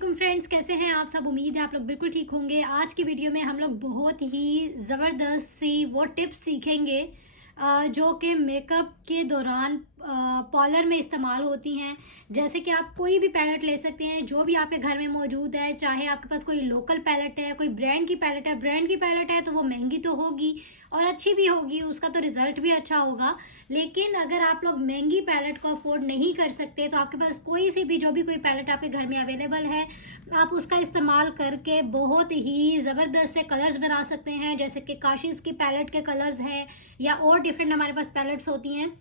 वालेकुम फ्रेंड्स, कैसे हैं आप सब। उम्मीद है आप लोग बिल्कुल ठीक होंगे। आज की वीडियो में हम लोग बहुत ही ज़बरदस्त सी वो टिप्स सीखेंगे जो कि मेकअप के दौरान पार्लर में इस्तेमाल होती हैं। जैसे कि आप कोई भी पैलेट ले सकते हैं जो भी आपके घर में मौजूद है, चाहे आपके पास कोई लोकल पैलेट है, कोई ब्रांड की पैलेट है। ब्रांड की पैलेट है तो वो महंगी तो होगी और अच्छी भी होगी, उसका तो रिज़ल्ट भी अच्छा होगा। लेकिन अगर आप लोग महंगी पैलेट को अफोर्ड नहीं कर सकते तो आपके पास कोई सी भी जो भी कोई पैलेट आपके घर में अवेलेबल है, आप उसका इस्तेमाल करके बहुत ही ज़बरदस्त से कलर्स बना सकते हैं। जैसे कि काशिश की पैलेट के कलर्स हैं या और डिफरेंट हमारे पास पैलेट्स होती हैं,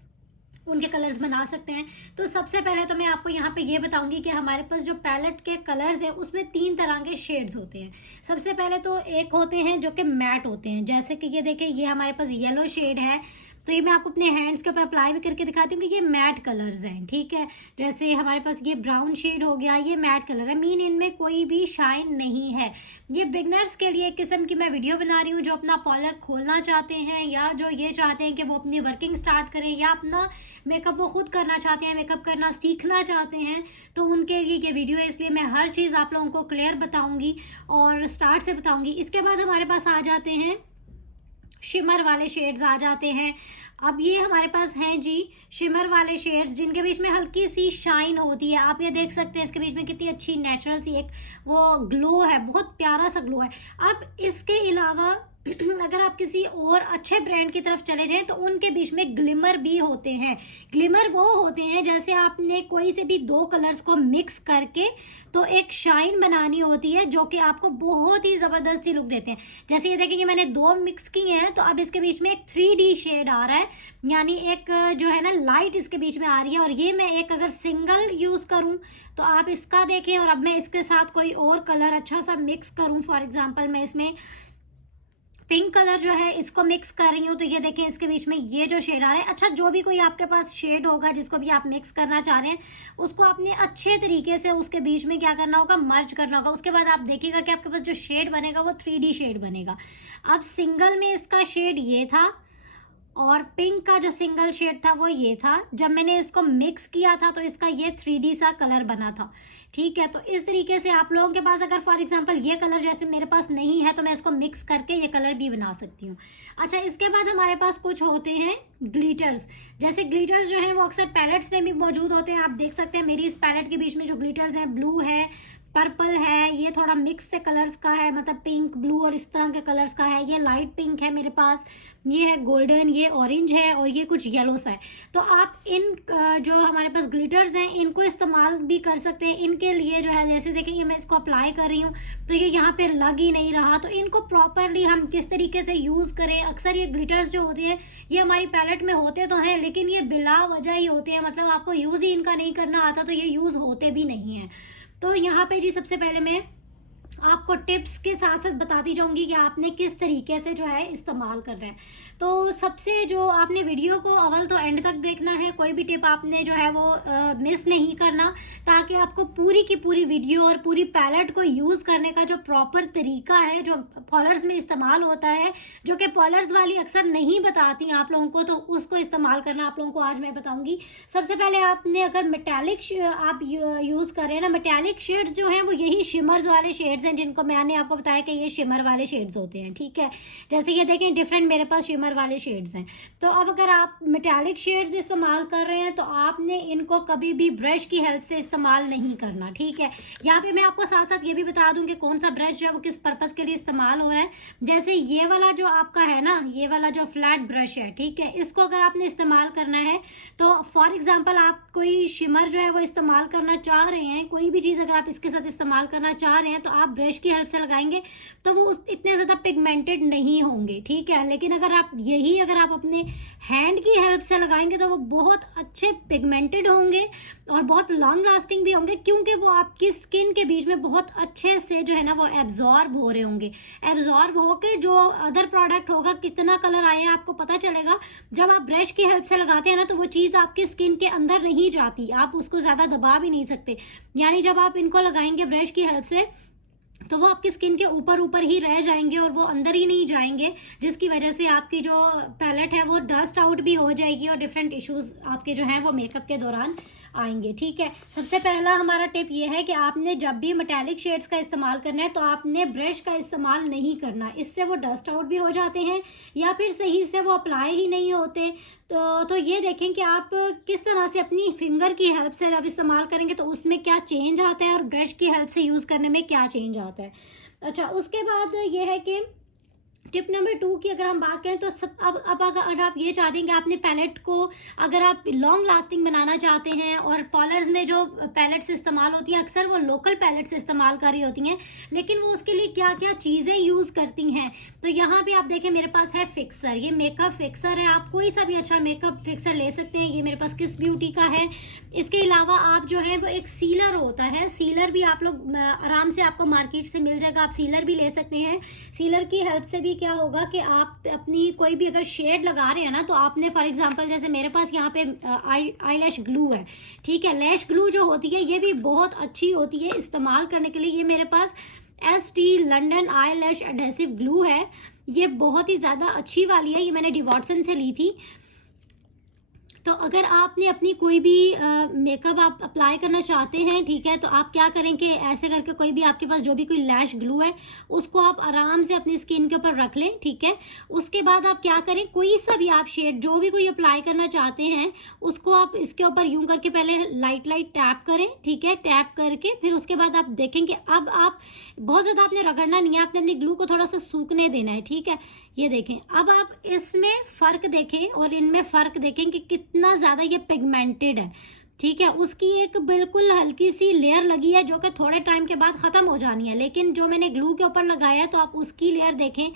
उनके कलर्स बना सकते हैं। तो सबसे पहले तो मैं आपको यहाँ पे ये बताऊंगी कि हमारे पास जो पैलेट के कलर्स हैं उसमें 3 तरह के शेड्स होते हैं। सबसे पहले तो एक होते हैं जो कि मैट होते हैं, जैसे कि ये देखें, ये हमारे पास येलो शेड है। तो ये मैं आपको अपने हैंड्स के ऊपर अप्लाई भी करके दिखाती हूँ कि ये मैट कलर्स हैं, ठीक है। जैसे हमारे पास ये ब्राउन शेड हो गया, ये मैट कलर है, मीन इनमें कोई भी शाइन नहीं है। ये बिगनर्स के लिए एक किस्म की मैं वीडियो बना रही हूँ जो अपना पार्लर खोलना चाहते हैं या जो ये चाहते हैं कि वो अपनी वर्किंग स्टार्ट करें या अपना मेकअप वो खुद करना चाहते हैं, मेकअप करना सीखना चाहते हैं। तो उनके लिए ये वीडियो है, इसलिए मैं हर चीज़ आप लोगों को क्लियर बताऊँगी और स्टार्ट से बताऊँगी। इसके बाद हमारे पास आ जाते हैं शिमर वाले शेड्स आ जाते हैं। अब ये हमारे पास हैं जी शिमर वाले शेड्स जिनके बीच में हल्की सी शाइन होती है। आप ये देख सकते हैं इसके बीच में कितनी अच्छी नेचुरल सी एक वो ग्लो है, बहुत प्यारा सा ग्लो है। अब इसके अलावा अगर आप किसी और अच्छे ब्रांड की तरफ चले जाएं तो उनके बीच में ग्लिमर भी होते हैं। ग्लिमर वो होते हैं जैसे आपने कोई से भी 2 कलर्स को मिक्स करके तो एक शाइन बनानी होती है जो कि आपको बहुत ही ज़बरदस्त सी लुक देते हैं। जैसे ये देखेंगे मैंने 2 मिक्स किए हैं तो अब इसके बीच में एक 3D शेड आ रहा है, यानी एक जो है ना लाइट इसके बीच में आ रही है। और ये मैं एक अगर सिंगल यूज़ करूँ तो आप इसका देखें, और अब मैं इसके साथ कोई और कलर अच्छा सा मिक्स करूँ, फॉर एग्जाम्पल मैं इसमें पिंक कलर जो है इसको मिक्स कर रही हूँ, तो ये देखें इसके बीच में ये जो शेड आ रहा है। अच्छा, जो भी कोई आपके पास शेड होगा जिसको भी आप मिक्स करना चाह रहे हैं उसको आपने अच्छे तरीके से उसके बीच में क्या करना होगा, मर्ज करना होगा। उसके बाद आप देखिएगा कि आपके पास जो शेड बनेगा वो 3D शेड बनेगा। अब सिंगल में इसका शेड ये था और पिंक का जो सिंगल शेड था वो ये था। जब मैंने इसको मिक्स किया था तो इसका ये 3D सा कलर बना था, ठीक है। तो इस तरीके से आप लोगों के पास अगर फॉर एग्जांपल ये कलर जैसे मेरे पास नहीं है तो मैं इसको मिक्स करके ये कलर भी बना सकती हूँ। अच्छा, इसके बाद हमारे पास कुछ होते हैं ग्लिटर्स। जैसे ग्लिटर्स जो हैं वो अक्सर पैलेट्स में भी मौजूद होते हैं। आप देख सकते हैं मेरी इस पैलेट के बीच में जो ग्लिटर्स हैं, ब्लू है, पर्पल है, ये थोड़ा मिक्स से कलर्स का है, मतलब पिंक ब्लू और इस तरह के कलर्स का है। ये लाइट पिंक है मेरे पास, ये है गोल्डन, ये ऑरेंज है और ये कुछ येलो सा है। तो आप इन जो हमारे पास ग्लिटर्स हैं इनको इस्तेमाल भी कर सकते हैं। इनके लिए जो है जैसे देखिए ये मैं इसको अप्लाई कर रही हूँ तो ये यहाँ पे लग ही नहीं रहा। तो इनको प्रॉपरली हम किस तरीके से यूज़ करें। अक्सर ये ग्लिटर्स जो होते हैं ये हमारी पैलेट में होते तो हैं लेकिन ये बिला वजह ही होते हैं, मतलब आपको यूज़ ही इनका नहीं करना आता तो ये यूज़ होते भी नहीं हैं। तो यहाँ पे जी सबसे पहले मैं आपको टिप्स के साथ साथ बताती जाऊंगी कि आपने किस तरीके से जो है इस्तेमाल कर रहे हैं। तो सबसे जो आपने वीडियो को अव्वल तो एंड तक देखना है, कोई भी टिप आपने जो है वो मिस नहीं करना, ताकि आपको पूरी की पूरी वीडियो और पूरी पैलेट को यूज़ करने का जो प्रॉपर तरीका है जो पार्लर्स में इस्तेमाल होता है, जो कि पार्लर्स वाली अक्सर नहीं बताती आप लोगों को, तो उसको इस्तेमाल करना आप लोगों को आज मैं बताऊँगी। सबसे पहले आपने अगर मेटालिक आप यूज़ कर रहे हैं ना, मेटालिक शेड्स जो हैं वो यही शिमर्स वाले शेड्स हैं जिनको मैंने आपको बताया कि ये शिमर वाले शेड्स होते हैं, ठीक है। जैसे ये देखें डिफरेंट मेरे पास शिमर वाले शेड्स हैं। तो अब अगर आप मेटालिक शेड्स इस्तेमाल कर रहे हैं तो आपने इनको कभी भी ब्रश की हेल्प से इस्तेमाल नहीं करना, ठीक है। यहाँ पे मैं आपको साथ साथ ये भी बता दूं कि कौन सा ब्रश जो है वो किस पर्पज़ के लिए इस्तेमाल हो रहा है। जैसे ये वाला जो आपका है ना, ये वाला जो फ्लैट ब्रश है, ठीक है, इसको अगर आपने इस्तेमाल करना है तो फॉर एग्जाम्पल आप कोई शिमर जो है वो इस्तेमाल करना चाह रहे हैं, कोई भी चीज़ अगर आप इसके साथ इस्तेमाल करना चाह रहे हैं तो आप ब्रश की हेल्प से लगाएंगे तो वो इतने ज़्यादा पिगमेंटेड नहीं होंगे, ठीक है। लेकिन अगर आप अपने हैंड की हेल्प से लगाएंगे तो वो बहुत अच्छे पिगमेंटेड होंगे और बहुत लॉन्ग लास्टिंग भी होंगे, क्योंकि वो आपकी स्किन के बीच में बहुत अच्छे से जो है ना वो एब्जॉर्ब हो रहे होंगे। एब्जॉर्ब होके जो अदर प्रोडक्ट होगा, कितना कलर आया आपको पता चलेगा। जब आप ब्रश की हेल्प से लगाते हैं ना तो वो चीज़ आपकी स्किन के अंदर नहीं जाती, आप उसको ज़्यादा दबा भी नहीं सकते। यानी जब आप इनको लगाएंगे ब्रश की हेल्प से तो वो आपकी स्किन के ऊपर ऊपर ही रह जाएंगे और वो अंदर ही नहीं जाएंगे, जिसकी वजह से आपकी जो पैलेट है वो डस्ट आउट भी हो जाएगी और डिफरेंट इश्यूज आपके जो हैं वो मेकअप के दौरान आएंगे। ठीक है, सबसे पहला हमारा टिप ये है कि आपने जब भी मेटालिक शेड्स का इस्तेमाल करना है तो आपने ब्रश का इस्तेमाल नहीं करना, इससे वो डस्ट आउट भी हो जाते हैं या फिर सही से वो अप्लाई ही नहीं होते। तो ये देखें कि आप किस तरह से अपनी फिंगर की हेल्प से जब इस्तेमाल करेंगे तो उसमें क्या चेंज आता है और ब्रश की हेल्प से यूज़ करने में क्या चेंज आता है। अच्छा, उसके बाद ये है कि टिप नंबर 2 की अगर हम बात करें तो अब अगर आप ये चाहते हैं कि आपने पैलेट को अगर आप लॉन्ग लास्टिंग बनाना चाहते हैं, और पॉलर्स में जो पैलेट्स इस्तेमाल होती हैं अक्सर वो लोकल पैलेट्स इस्तेमाल कर रही होती हैं, लेकिन वो उसके लिए क्या क्या चीज़ें यूज़ करती हैं। तो यहाँ पे आप देखें मेरे पास है फिक्सर, ये मेकअप फिक्सर है, आप कोई सा भी अच्छा मेकअप फिक्सर ले सकते हैं। ये मेरे पास किस ब्यूटी का है। इसके अलावा आप जो है वो एक सीलर होता है, सीलर भी आप लोग आराम से आपको मार्केट से मिल जाएगा, आप सीलर भी ले सकते हैं। सीलर की हेल्प से भी क्या होगा कि आप अपनी कोई भी अगर शेड लगा रहे हैं ना, तो आपने फॉर एग्जांपल जैसे मेरे पास यहाँ पे आई लैश ग्लू है, ठीक है, लैश ग्लू जो होती है ये भी बहुत अच्छी होती है इस्तेमाल करने के लिए। ये मेरे पास ST लंडन आई लैश एडहेसिव ग्लू है, ये बहुत ही ज़्यादा अच्छी वाली है, ये मैंने डिवॉटसन से ली थी। तो अगर आपने अपनी कोई भी मेकअप आप अप्लाई करना चाहते हैं, ठीक है, तो आप क्या करें कि ऐसे करके कोई भी आपके पास जो भी कोई लैश ग्लू है उसको आप आराम से अपनी स्किन के ऊपर रख लें, ठीक है। उसके बाद आप क्या करें, कोई सा भी आप शेड जो भी कोई अप्लाई करना चाहते हैं उसको आप इसके ऊपर यूं करके पहले लाइट टैप करें, ठीक है, टैप करके फिर उसके बाद आप देखें कि अब आप बहुत ज़्यादा आपने रगड़ना नहीं है, आपने अपनी ग्लू को थोड़ा सा सूखने देना है, ठीक है। ये देखें, अब आप इसमें फ़र्क देखें और इनमें फ़र्क देखें कि कितना ज़्यादा ये पिगमेंटेड है, ठीक है। उसकी एक बिल्कुल हल्की सी लेयर लगी है जो कि थोड़े टाइम के बाद ख़त्म हो जानी है, लेकिन जो मैंने ग्लू के ऊपर लगाया है तो आप उसकी लेयर देखें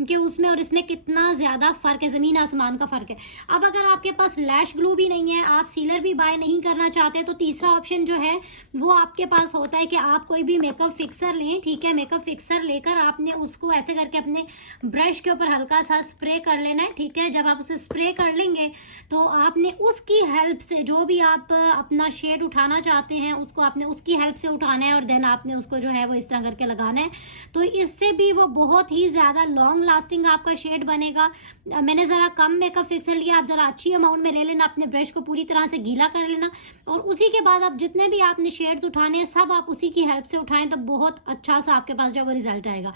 कि उसमें और इसमें कितना ज़्यादा फ़र्क है, ज़मीन आसमान का फ़र्क है। अब अगर आपके पास लैश ग्लू भी नहीं है, आप सीलर भी बाय नहीं करना चाहते, तो तीसरा ऑप्शन जो है वो आपके पास होता है कि आप कोई भी मेकअप फिक्सर लें, ठीक है। मेकअप फिक्सर लेकर आपने उसको ऐसे करके अपने ब्रश के ऊपर हल्का सा स्प्रे कर लेना है, ठीक है। जब आप उसे स्प्रे कर लेंगे तो आपने उसकी हेल्प से जो भी आप अपना शेड उठाना चाहते हैं उसको आपने उसकी हेल्प से उठाना है और देन आपने उसको जो है वो इस तरह करके लगाना है। तो इससे भी वो बहुत ही ज़्यादा लॉन्ग लास्टिंग आपका शेड बनेगा। मैंने ज़रा कम मेकअप फिक्सर लिया, आप ज़रा अच्छी अमाउंट में ले लेना, अपने ब्रश को पूरी तरह से गीला कर लेना और उसी के बाद आप जितने भी आपने शेड्स उठाने हैं सब आप उसी की हेल्प से उठाएं, तो बहुत अच्छा सा आपके पास जो वो रिजल्ट आएगा।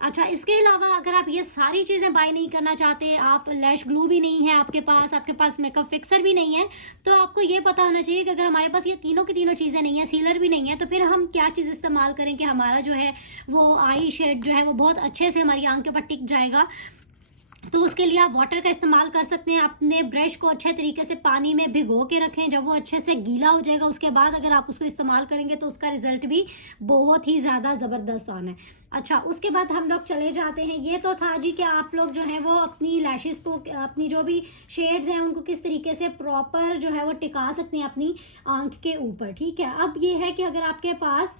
अच्छा, इसके अलावा अगर आप ये सारी चीज़ें बाय नहीं करना चाहते, आप लैश ग्लू भी नहीं है आपके पास मेकअप फिक्सर भी नहीं है, तो आपको ये पता होना चाहिए कि अगर हमारे पास ये तीनों की तीनों चीज़ें नहीं है, सीलर भी नहीं है, तो फिर हम क्या चीज़ इस्तेमाल करें कि हमारा जो है वो आई शेड जो है वो बहुत अच्छे से हमारी आंख के ऊपर टिक जाएगा। तो उसके लिए आप वाटर का इस्तेमाल कर सकते हैं। अपने ब्रश को अच्छे तरीके से पानी में भिगो के रखें, जब वो अच्छे से गीला हो जाएगा उसके बाद अगर आप उसको इस्तेमाल करेंगे तो उसका रिजल्ट भी बहुत ही ज़्यादा ज़बरदस्त आना है। अच्छा, उसके बाद हम लोग चले जाते हैं, ये तो था जी कि आप लोग जो है वो अपनी लैशेज़ को, अपनी जो भी शेड्स हैं उनको किस तरीके से प्रॉपर जो है वो टिका सकते हैं अपनी आँख के ऊपर, ठीक है। अब ये है कि अगर आपके पास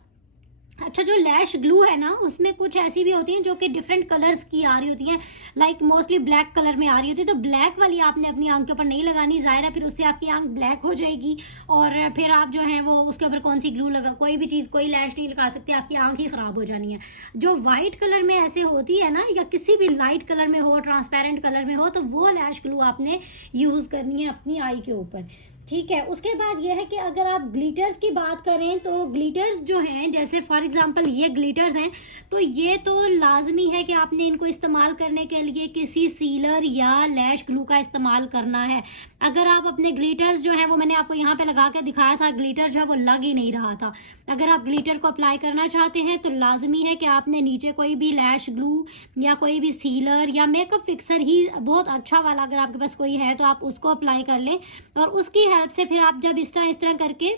अच्छा जो लैश ग्लू है ना उसमें कुछ ऐसी भी होती हैं जो कि डिफरेंट कलर्स की आ रही होती हैं, लाइक मोस्टली ब्लैक कलर में आ रही होती है, तो ब्लैक वाली आपने अपनी आंख के ऊपर नहीं लगानी, ज़ाहिर है फिर उससे आपकी आंख ब्लैक हो जाएगी और फिर आप जो है वो उसके ऊपर कौन सी ग्लू लगा, कोई भी चीज़, कोई लैश नहीं लगा सकते, आपकी आंख ही ख़राब हो जानी है। जो वाइट कलर में ऐसे होती है ना, या किसी भी लाइट कलर में हो, ट्रांसपेरेंट कलर में हो, तो वो लैश ग्लू आपने यूज़ करनी है अपनी आई के ऊपर, ठीक है। उसके बाद यह है कि अगर आप ग्लिटर्स की बात करें तो ग्लिटर्स जो हैं, जैसे फॉर एग्जांपल ये ग्लिटर्स हैं, तो ये तो लाजमी है कि आपने इनको इस्तेमाल करने के लिए किसी सीलर या लैश ग्लू का इस्तेमाल करना है। अगर आप अपने ग्लिटर्स जो हैं वो मैंने आपको यहाँ पे लगा के दिखाया था, ग्लिटर जो है वो लग ही नहीं रहा था। अगर आप ग्लिटर को अप्लाई करना चाहते हैं तो लाजमी है कि आपने नीचे कोई भी लैश ग्लू या कोई भी सीलर या मेकअप फिक्सर ही बहुत अच्छा वाला अगर आपके पास कोई है तो आप उसको अप्लाई कर लें और उसकी हेल्प से फिर आप जब इस तरह करके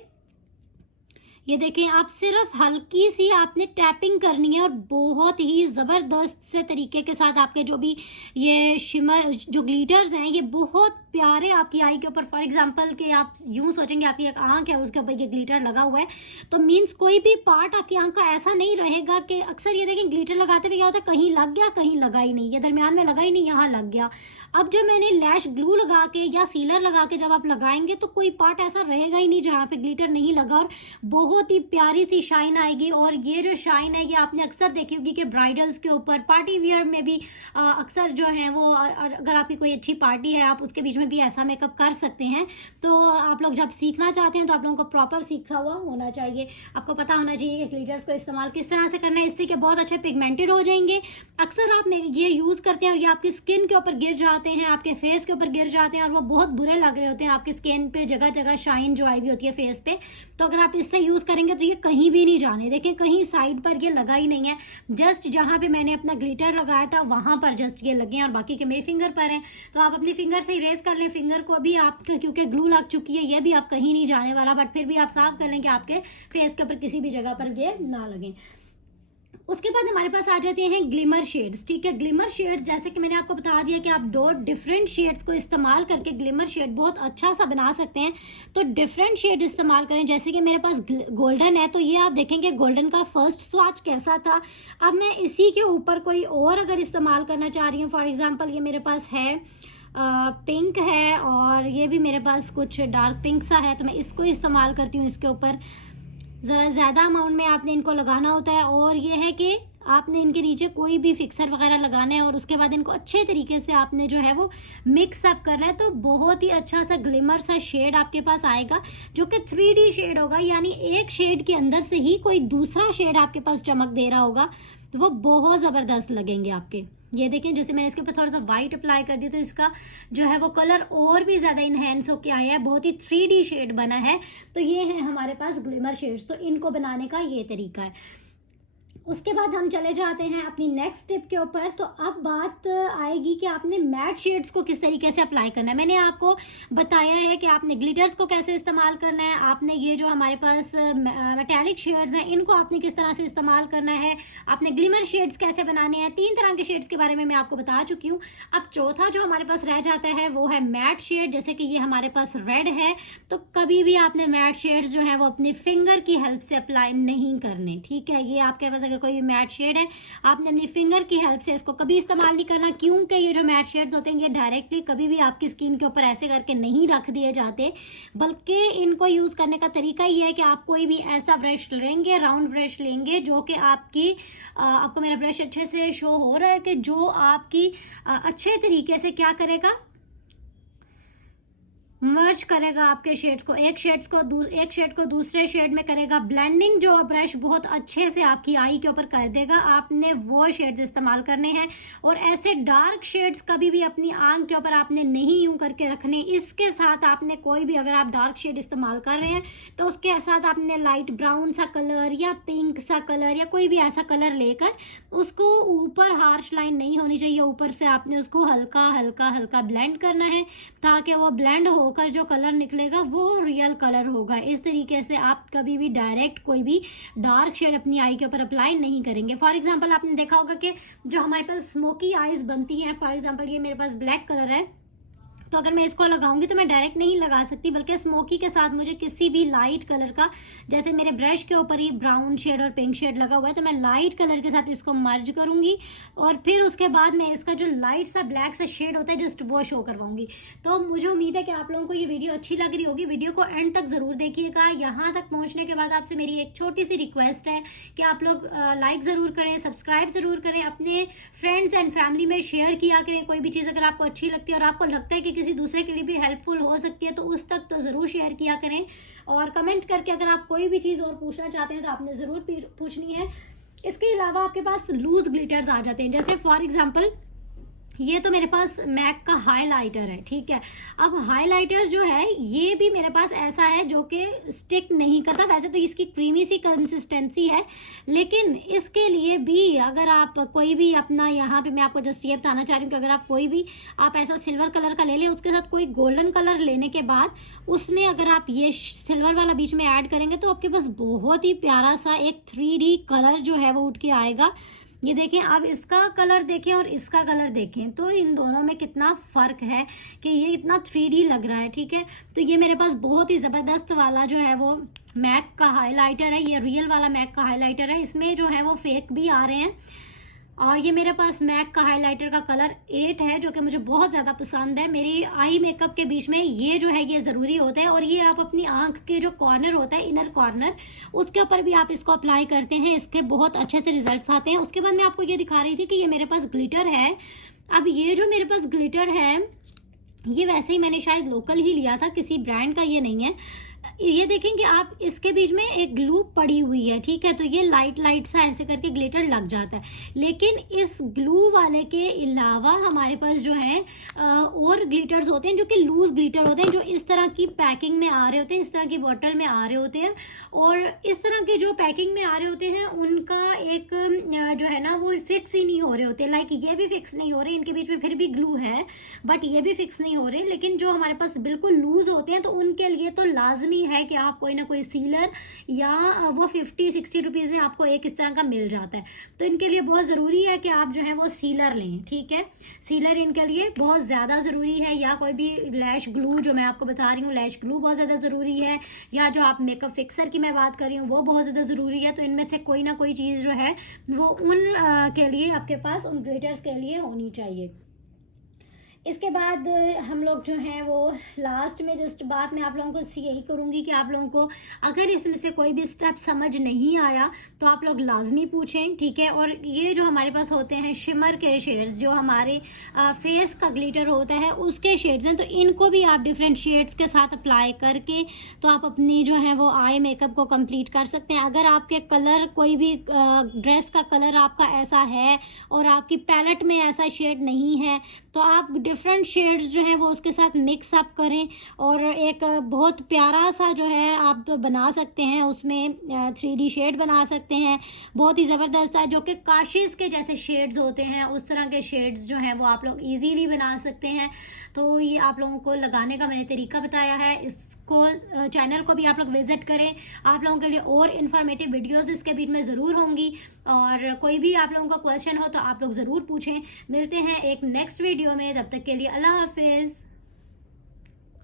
ये देखें, आप सिर्फ हल्की सी आपने टैपिंग करनी है और बहुत ही ज़बरदस्त से तरीके के साथ आपके जो भी ये शिमर जो ग्लिटर्स हैं ये बहुत प्यारे आपकी आई के ऊपर, फॉर एग्जांपल कि आप यूं सोचेंगे आपकी एक आंख है उसके ऊपर ये ग्लिटर लगा हुआ है, तो मीन्स कोई भी पार्ट आपकी आंख का ऐसा नहीं रहेगा कि अक्सर ये देखें ग्लिटर लगाते हुए क्या होता है, कहीं लग गया कहीं लगा ही नहीं, ये दरमियान में लगा ही नहीं, यहाँ लग गया। अब जब मैंने लैश ग्लू लगा के या सीलर लगा के जब आप लगाएंगे तो कोई पार्ट ऐसा रहेगा ही नहीं जहाँ पे ग्लिटर नहीं लगा, और बहुत ही प्यारी सी शाइन आएगी। और ये जो शाइन है ये आपने अक्सर देखी होगी कि ब्राइडल्स के ऊपर, पार्टी वियर में भी अक्सर जो है वो, अगर आपकी कोई अच्छी पार्टी है आप उसके बीच में भी ऐसा मेकअप कर सकते हैं। तो आप लोग जब सीखना चाहते हैं तो आप लोगों को प्रॉपर सीखा हुआ होना चाहिए, आपको पता होना चाहिए कि ग्लिटर्स को इस्तेमाल किस तरह से करना है, इससे कि बहुत अच्छे पिगमेंटेड हो जाएंगे। अक्सर आप ये यूज़ करते हैं और ये आपकी स्किन के ऊपर गिर जाते हैं, आपके फेस के ऊपर गिर जाते हैं और वो बहुत बुरे लग रहे होते हैं, आपकी स्किन पे जगह जगह शाइन जो आई हुई होती है फेस पे। तो अगर आप इससे यूज़ करेंगे तो ये कहीं भी नहीं जाने, देखिए कहीं साइड पर ये लगा ही नहीं है, जस्ट जहाँ पे मैंने अपना ग्लिटर लगाया था वहाँ पर जस्ट ये लगे हैं और बाकी के मेरे फिंगर पर हैं। तो आप अपनी फिंगर से इरेज कर लें, फिंगर को भी आप, क्योंकि ग्लू लग चुकी है ये भी आप कहीं नहीं जाने वाला, बट फिर भी आप साफ कर लें कि आपके फेस के ऊपर किसी भी जगह पर ये ना लगे। उसके बाद हमारे पास आ जाते हैं ग्लिमर शेड्स। ठीक है, ग्लिमर शेड्स जैसे कि मैंने आपको बता दिया कि आप 2 डिफरेंट शेड्स को इस्तेमाल करके ग्लिमर शेड बहुत अच्छा सा बना सकते हैं। तो डिफरेंट शेड इस्तेमाल करें, जैसे कि मेरे पास गोल्डन है तो ये आप देखेंगे गोल्डन का फर्स्ट स्वाच कैसा था। अब मैं इसी के ऊपर कोई और अगर इस्तेमाल करना चाह रही हूँ, फॉर एग्जाम्पल ये मेरे पास है पिंक है और ये भी मेरे पास कुछ डार्क पिंक सा है, तो मैं इसको इस्तेमाल करती हूँ। इसके ऊपर ज़रा ज़्यादा अमाउंट में आपने इनको लगाना होता है, और ये है कि आपने इनके नीचे कोई भी फिक्सर वगैरह लगाना है और उसके बाद इनको अच्छे तरीके से आपने जो है वो मिक्स अप करना है। तो बहुत ही अच्छा सा ग्लिमर सा शेड आपके पास आएगा जो कि 3D शेड होगा, यानी एक शेड के अंदर से ही कोई दूसरा शेड आपके पास चमक दे रहा होगा, तो वो बहुत ज़बरदस्त लगेंगे आपके। ये देखें जैसे मैंने इसके ऊपर थोड़ा सा वाइट अप्लाई कर दिया तो इसका जो है वो कलर और भी ज़्यादा इन्हेंस होके आया है, बहुत ही 3D शेड बना है। तो ये है हमारे पास ग्लिमर शेड्स, तो इनको बनाने का ये तरीका है। उसके बाद हम चले जाते हैं अपनी नेक्स्ट टिप के ऊपर। तो अब बात आएगी कि आपने मैट शेड्स को किस तरीके से अप्लाई करना है। मैंने आपको बताया है कि आपने ग्लिटर्स को कैसे इस्तेमाल करना है, आपने ये जो हमारे पास मेटालिक शेड्स हैं इनको आपने किस तरह से इस्तेमाल करना है, आपने ग्लिमर शेड्स कैसे बनाने हैं। 3 तरह के शेड्स के बारे में मैं आपको बता चुकी हूँ। अब चौथा जो हमारे पास रह जाता है वो है मैट शेड। जैसे कि ये हमारे पास रेड है, तो कभी भी आपने मैट शेड्स जो है वो अपनी फिंगर की हेल्प से अप्लाई नहीं करने। ठीक है, ये आपके पास अगर कोई भी मैट शेड है आपने अपनी फिंगर की हेल्प से इसको कभी इस्तेमाल नहीं करना, क्योंकि ये जो मैट शेड्स होते हैं ये डायरेक्टली कभी भी आपकी स्किन के ऊपर ऐसे करके नहीं रख दिए जाते, बल्कि इनको यूज़ करने का तरीका ये है कि आप कोई भी ऐसा ब्रश लेंगे, राउंड ब्रश लेंगे जो कि आपको मेरा ब्रश अच्छे से शो हो रहा है कि जो आपकी अच्छे तरीके से क्या करेगा, मर्ज करेगा आपके शेड्स को, एक शेड को दूसरे शेड में करेगा ब्लेंडिंग। जो ब्रश बहुत अच्छे से आपकी आई के ऊपर कर देगा, आपने वो शेड्स इस्तेमाल करने हैं। और ऐसे डार्क शेड्स कभी भी अपनी आंख के ऊपर आपने नहीं यूं करके रखने। इसके साथ आपने कोई भी, अगर आप डार्क शेड इस्तेमाल कर रहे हैं तो उसके साथ आपने लाइट ब्राउन सा कलर या पिंक सा कलर या कोई भी ऐसा कलर लेकर उसको, ऊपर हार्श लाइन नहीं होनी चाहिए, ऊपर से आपने उसको हल्का हल्का हल्का ब्लेंड करना है ताकि वो ब्लेंड हो कर जो कलर निकलेगा वो रियल कलर होगा। इस तरीके से आप कभी भी डायरेक्ट कोई भी डार्क शेड अपनी आई के ऊपर अप्लाई नहीं करेंगे। फॉर एग्जांपल आपने देखा होगा कि जो हमारे पास स्मोकी आईज बनती हैं, फॉर एग्जांपल ये मेरे पास ब्लैक कलर है, तो अगर मैं इसको लगाऊंगी तो मैं डायरेक्ट नहीं लगा सकती, बल्कि स्मोकी के साथ मुझे किसी भी लाइट कलर का, जैसे मेरे ब्रश के ऊपर ही ब्राउन शेड और पिंक शेड लगा हुआ है, तो मैं लाइट कलर के साथ इसको मर्ज करूंगी और फिर उसके बाद मैं इसका जो लाइट सा ब्लैक सा शेड होता है जस्ट वो शो करवाऊंगी। तो मुझे उम्मीद है कि आप लोगों को ये वीडियो अच्छी लग रही होगी। वीडियो को एंड तक ज़रूर देखिएगा। यहाँ तक पहुँचने के बाद आपसे मेरी एक छोटी सी रिक्वेस्ट है कि आप लोग लाइक ज़रूर करें, सब्सक्राइब ज़रूर करें, अपने फ्रेंड्स एंड फैमिली में शेयर किया करें। कोई भी चीज़ अगर आपको अच्छी लगती है और आपको लगता है कि किसी दूसरे के लिए भी हेल्पफुल हो सकती है तो उस तक तो ज़रूर शेयर किया करें। और कमेंट करके अगर आप कोई भी चीज़ और पूछना चाहते हैं तो आपने ज़रूर पूछनी है। इसके अलावा आपके पास लूज ग्लिटर्स आ जाते हैं, जैसे फॉर एग्जांपल ये तो मेरे पास मैक का हाइलाइटर है। ठीक है, अब हाइलाइटर जो है ये भी मेरे पास ऐसा है जो कि स्टिक नहीं करता। वैसे तो इसकी क्रीमी सी कंसिस्टेंसी है, लेकिन इसके लिए भी अगर आप कोई भी अपना, यहाँ पे मैं आपको जस्ट ये बताना चाह रही हूँ कि अगर आप कोई भी आप ऐसा सिल्वर कलर का ले लें, उसके साथ कोई गोल्डन कलर लेने के बाद उसमें अगर आप ये सिल्वर वाला बीच में ऐड करेंगे तो आपके पास बहुत ही प्यारा सा एक 3D कलर जो है वो उठ के आएगा। ये देखें, अब इसका कलर देखें और इसका कलर देखें तो इन दोनों में कितना फ़र्क है कि ये इतना 3D लग रहा है। ठीक है, तो ये मेरे पास बहुत ही ज़बरदस्त वाला जो है वो मैक का हाइलाइटर है, ये रियल वाला मैक का हाइलाइटर है। इसमें जो है वो फेक भी आ रहे हैं। और ये मेरे पास मैक का हाइलाइटर का कलर 8 है, जो कि मुझे बहुत ज़्यादा पसंद है। मेरी आई मेकअप के बीच में ये जो है ये ज़रूरी होता है। और ये आप अपनी आंख के जो कॉर्नर होता है, इनर कॉर्नर, उसके ऊपर भी आप इसको अप्लाई करते हैं, इसके बहुत अच्छे से रिजल्ट्स आते हैं। उसके बाद मैं आपको ये दिखा रही थी कि ये मेरे पास ग्लिटर है। अब ये जो मेरे पास ग्लिटर है, ये वैसे ही मैंने शायद लोकल ही लिया था, किसी ब्रांड का ये नहीं है। ये देखेंगे आप, इसके बीच में एक ग्लू पड़ी हुई है। ठीक है, तो ये लाइट लाइट सा ऐसे करके ग्लिटर लग जाता है। लेकिन इस ग्लू वाले के अलावा हमारे पास जो है और ग्लिटर्स होते हैं जो कि लूज ग्लिटर होते हैं, जो इस तरह की पैकिंग में आ रहे होते हैं, इस तरह की बॉटल में आ रहे होते हैं। और इस तरह के जो पैकिंग में आ रहे होते हैं उनका एक जो है ना वो फिक्स ही नहीं हो रहे होते। लाइक ये भी फिक्स नहीं हो रहे, इनके बीच में फिर भी ग्लू है बट ये भी फिक्स नहीं हो रहे। लेकिन जो हमारे पास बिल्कुल लूज होते हैं तो उनके लिए तो लाजमी है कि आप कोई ना कोई सीलर, या वो 50-60 रुपीज़ में आपको एक इस तरह का मिल जाता है। तो इनके लिए बहुत ज़रूरी है कि आप जो है वो सीलर लें। ठीक है, सीलर इनके लिए बहुत ज़्यादा ज़रूरी है। या कोई भी लैश ग्लू, जो मैं आपको बता रही हूँ, लैश ग्लू बहुत ज़्यादा ज़रूरी है। या जो आप मेकअप फिक्सर की मैं बात कर रही हूँ वो बहुत ज़्यादा ज़रूरी है। तो इनमें से कोई ना कोई चीज़ जो है वो उन के लिए आपके पास, उन ग्लिटर्स के लिए होनी चाहिए। इसके बाद हम लोग जो हैं वो लास्ट में जस्ट बात मैं आप लोगों को यही करूँगी कि आप लोगों को अगर इसमें से कोई भी स्टेप समझ नहीं आया तो आप लोग लाजमी पूछें। ठीक है, और ये जो हमारे पास होते हैं शिमर के शेड्स, जो हमारे फेस का ग्लिटर होता है उसके शेड्स हैं, तो इनको भी आप डिफरेंट शेड्स के साथ अप्लाई करके तो आप अपनी जो है वो आई मेकअप को कंप्लीट कर सकते हैं। अगर आपके कलर, कोई भी ड्रेस का कलर आपका ऐसा है और आपकी पैलेट में ऐसा शेड नहीं है, तो आप डिफरेंट शेड्स जो हैं वो उसके साथ मिक्स अप करें और एक बहुत प्यारा सा जो है आप बना सकते हैं, उसमें 3D शेड बना सकते हैं, बहुत ही ज़बरदस्त है, जो कि काशिश के जैसे शेड्स होते हैं उस तरह के शेड्स जो हैं वो आप लोग इजीली बना सकते हैं। तो ये आप लोगों को लगाने का मैंने तरीका बताया है। इसको चैनल को भी आप लोग विज़िट करें, आप लोगों के लिए और इन्फॉर्मेटिव वीडियोज़ इसके बीच में ज़रूर होंगी। और कोई भी आप लोगों का क्वेश्चन हो तो आप लोग ज़रूर पूछें। मिलते हैं एक नेक्स्ट वीडियो में, तब तक के लिए अल्लाह हाफिज़।